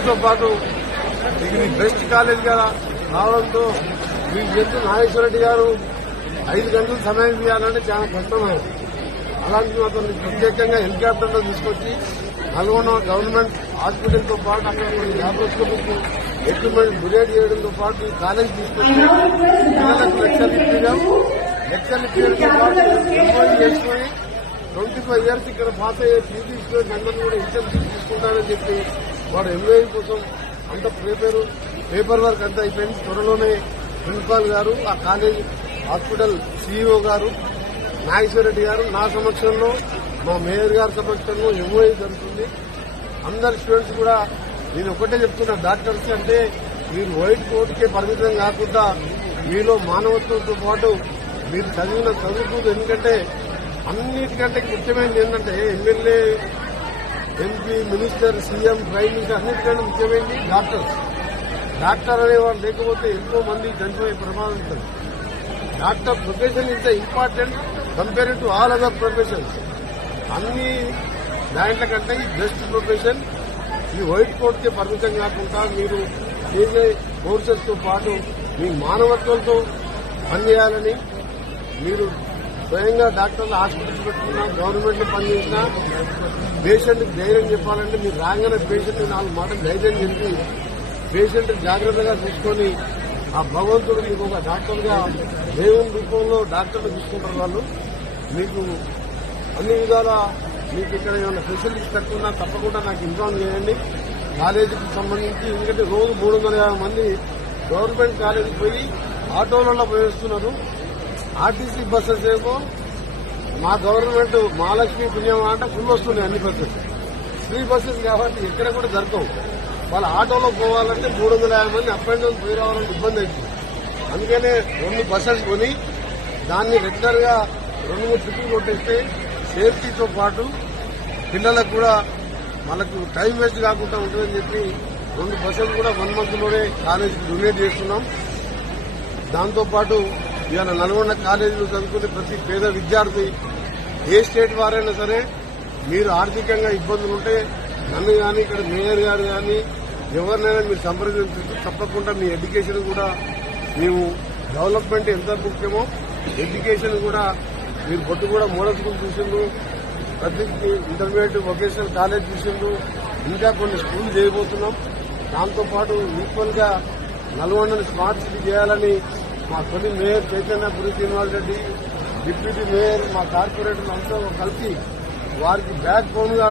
వీటితో పాటు ఇది బెస్ట్ కాలేజ్ గా రావడంతో మీ జడ్జి నాగేశ్వర రెడ్డి గారు 5 గంటలు సమయం ఇవ్వాలంటే చాలా కష్టమైంది. అలాంటి అతన్ని ప్రత్యేకంగా హెలికాప్టర్ లో తీసుకొచ్చి నల్గొండ గవర్నమెంట్ హాస్పిటల్ తో పాటు అక్కడ కొన్ని ల్యాబొరేటరీకి ఎక్విప్మెంట్ డొనేట్ చేయడంతో పాటు ఈ కాలేజ్ తీసుకొచ్చి పిల్లలకు లెక్చర్లు ఇప్పించడంతో పాటు ఎంక్వైరీ చేసుకుని 25 years ఇక్కడ పాస్ అయ్యే పీజీ స్టూడెంట్స్ అందరినీ కూడా ఇన్సెంటివ్ తీసుకుంటారని చెప్పి వాడు ఎంబీఏ కోసం అంత పేపర్ వర్క్ అంతా అయిపోయింది. త్వరలోనే ప్రిన్సిపాల్ గారు, ఆ కాలేజ్ హాస్పిటల్ సీఈఓ గారు, నాగేశ్వర రెడ్డి గారు, నా సమక్షంలో, మా మేయర్ గారి సమక్షంలో ఎంఓఐ జరుగుతుంది. అందరు స్టూడెంట్స్ కూడా నేను ఒకటే చెప్తున్నా, డాక్టర్స్ అంటే మీరు వైట్ కోట్కే పరిమితం కాకుండా మీలో మానవత్వంతో పాటు మీరు చదివిన చదువుకు, ఎందుకంటే అన్నిటికంటే ముఖ్యమైనది ఏంటంటే MLA, MP, minister, CM, prime minister అన్నిటికంటే ముఖ్యమైనది డాక్టర్స్. డాక్టర్ అనేవాళ్ళు లేకపోతే ఎంతో మంది చనిపోయే ప్రమాదం ఉంటుంది. Doctor profession is the important compare to all other professions. అన్ని దాంట్ల కంటే ఈ బెస్ట్ ప్రొఫెషన్. ఈ వైట్ కోట్కే పరిమితం కాకుండా మీరు చేసే కోర్సెస్ తో పాటు మీ మానవత్వంతో పనిచేయాలని, మీరు స్వయంగా డాక్టర్లు హాస్పిటల్స్ పెట్టుకున్నా, గవర్నమెంట్ లో పనిచేసినా పేషెంట్ ధైర్యం చెప్పాలంటే మీరు రాగానే పేషెంట్ 4 మాటలు ధైర్యం చెప్పి పేషెంట్ జాగ్రత్తగా చూసుకొని ఆ భగవంతుడు మీకు ఒక డాక్టర్గా దేవుని రూపంలో డాక్టర్లు చూసుకుంటారు. వాళ్ళు మీకు అన్ని విధాలా మీకు ఇక్కడ ఏమైనా ఫెసిలిటీస్ తక్కువ తప్పకుండా నాకు ఇన్ఫార్మ్ చేయండి. కాలేజీకి సంబంధించి ఎందుకంటే రోజు 350 మంది గవర్నమెంట్ కాలేజీకి పోయి ఆటోలలో ప్రవేశిస్తున్నారు. ఆర్టీసీ బస్సెస్ ఏమో మా గవర్నమెంట్ మహాలక్ష్మి పుణ్యం అంటే ఫుల్ వస్తున్నాయి అన్ని బస్సెస్. ఫ్రీ బస్సెస్ కాబట్టి ఎక్కడ కూడా దొరకవు. వాళ్ళ ఆటోలో పోవాలంటే 350 మంది అప్ అండ్ డౌన్ పోయి రావాలంటే ఇబ్బంది అవుతుంది. అందుకనే 2 బస్సెస్ కొని దాన్ని రెగ్యులర్ గా 2-3 ట్రిప్పులు కొట్టేస్తే సేఫ్టీతో పాటు పిల్లలకు కూడా మనకు టైం వేస్ట్ కాకుండా ఉంటుందని చెప్పి 2 బస్సులు కూడా 1 month లోనే కాలేజీకి డొనేట్ చేస్తున్నాం. దాంతోపాటు ఇవాళ నల్గొండ కాలేజీలో చదువుకునే ప్రతి పేద విద్యార్థి ఏ స్టేట్ వారైనా సరే మీరు ఆర్థికంగా ఇబ్బందులు ఉంటే నన్ను కానీ, ఇక్కడ మేయర్ గారు కానీ ఎవరినైనా మీరు సంప్రదించవచ్చు. తప్పకుండా మీ ఎడ్యుకేషన్ కూడా మేము డెవలప్మెంట్ ఎంత ముఖ్యమో ఎడ్యుకేషన్ కూడా మీరు పొట్టు కూడా మోడల్ స్కూల్ చూసిండ్రు, ప్రతి ఇంటర్మీడియట్ వొకేషనల్ కాలేజ్ చూసిండ్రు, ఇంకా కొన్ని స్కూల్ చేయబోతున్నాం. దాంతోపాటు ఈక్వల్ గా నల్గొండని స్మార్ట్ సిటీ చేయాలని మా తొలి mayor Chaitanyapuri Srinivas Reddy, deputy mayor, మా కార్పొరేటర్లు అంతా కలిసి వారికి బ్యాక్ బోన్ గా